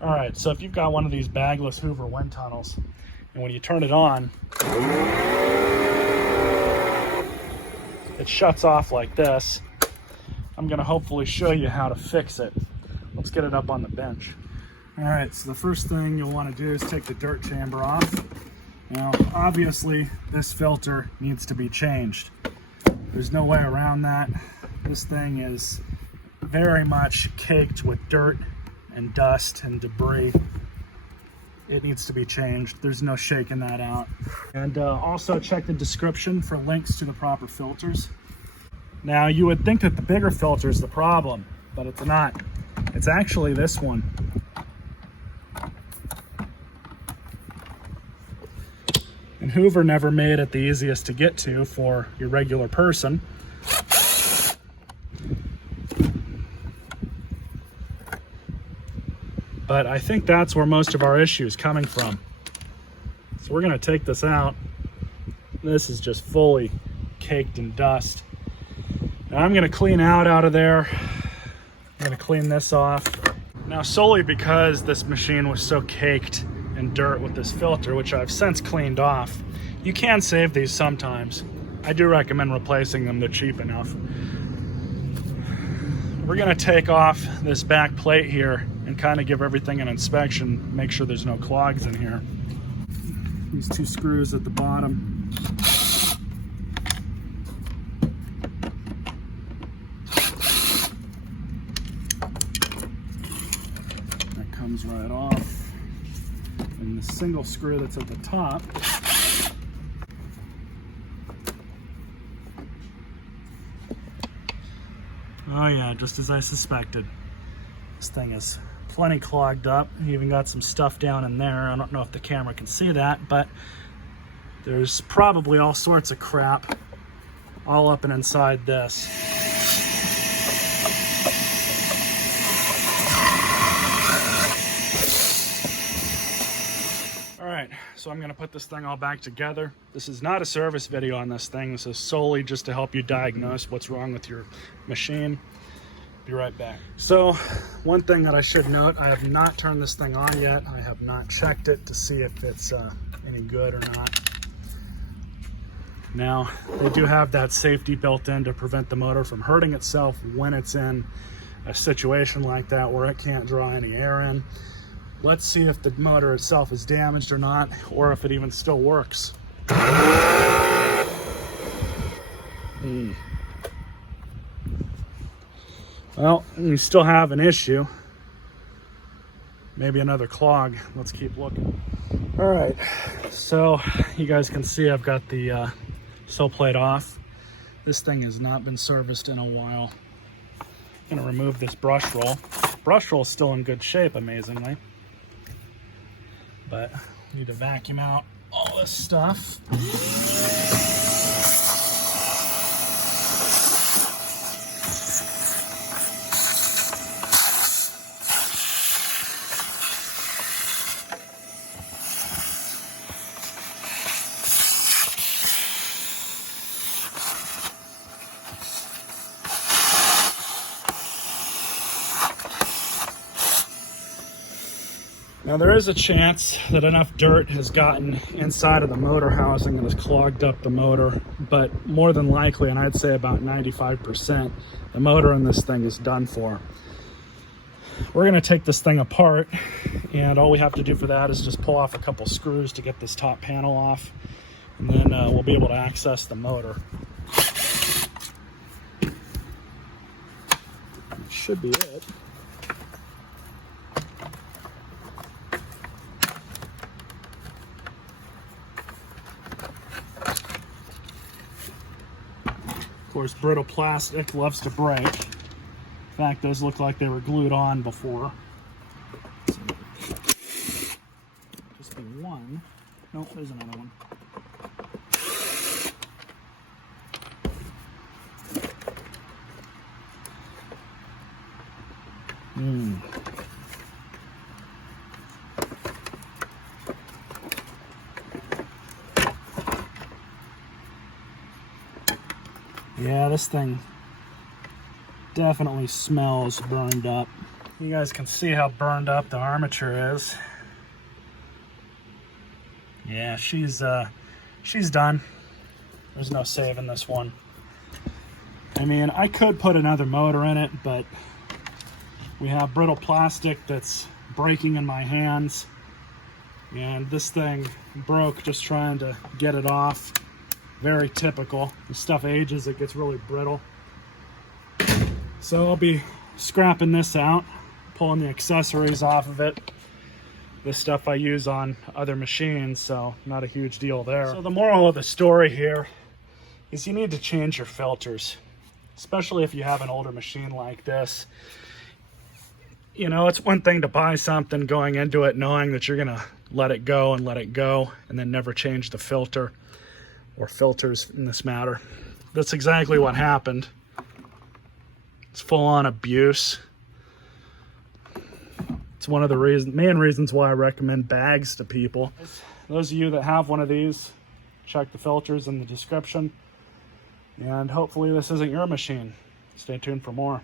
All right, so if you've got one of these bagless Hoover wind tunnels, and when you turn it on, it shuts off like this, I'm gonna hopefully show you how to fix it. Let's get it up on the bench. All right, so the first thing you'll wanna do is take the dirt chamber off. Now, obviously, this filter needs to be changed. There's no way around that. This thing is very much caked with dirt and dust and debris. It needs to be changed. There's no shaking that out. And also check the description for links to the proper filters. Now, you would think that the bigger filter is the problem, but it's not. It's actually this one. And Hoover never made it the easiest to get to for your regular person. But I think that's where most of our issue is coming from. So we're gonna take this out. This is just fully caked in dust. Now I'm gonna clean out of there. I'm gonna clean this off. Now, solely because this machine was so caked in dirt with this filter, which I've since cleaned off, you can save these sometimes. I do recommend replacing them, they're cheap enough. We're gonna take off this back plate here and kind of give everything an inspection, make sure there's no clogs in here. These two screws at the bottom. That comes right off. And the single screw that's at the top. Oh yeah, just as I suspected. This thing is plenty clogged up. You even got some stuff down in there. I don't know if the camera can see that, but there's probably all sorts of crap all up and inside this. All right, so I'm gonna put this thing all back together. This is not a service video on this thing. This is solely just to help you diagnose what's wrong with your machine. Be right back. So, one thing that I should note, I have not turned this thing on yet. I have not checked it to see if it's any good or not. Now, they do have that safety built in to prevent the motor from hurting itself when it's in a situation like that where it can't draw any air in. Let's see if the motor itself is damaged or not, or if it even still works. Well, we still have an issue. Maybe another clog. Let's keep looking. All right, so you guys can see I've got the sill plate off. This thing has not been serviced in a while. I'm gonna remove this brush roll. Brush roll is still in good shape, amazingly. But I need to vacuum out all this stuff. Now there is a chance that enough dirt has gotten inside of the motor housing and has clogged up the motor, but more than likely, and I'd say about 95%, the motor in this thing is done for. We're gonna take this thing apart, and all we have to do for that is just pull off a couple screws to get this top panel off, and then we'll be able to access the motor. That should be it. Of course, brittle plastic loves to break. In fact, those look like they were glued on before. Just be one. Nope, there's another one. Yeah, this thing definitely smells burned up. You guys can see how burned up the armature is. Yeah, she's done. There's no saving this one. I mean, I could put another motor in it, but we have brittle plastic that's breaking in my hands. And this thing broke just trying to get it off. Very typical. The stuff ages, it gets really brittle. So I'll be scrapping this out, pulling the accessories off of it. This stuff I use on other machines, so not a huge deal there. So the moral of the story here is you need to change your filters, especially if you have an older machine like this. You know, it's one thing to buy something going into it knowing that you're gonna let it go and then never change the filter or filters in this matter. That's exactly what happened. It's full-on abuse. It's one of the main reasons why I recommend bags to people. Those of you that have one of these, check the filters in the description. And hopefully this isn't your machine. Stay tuned for more.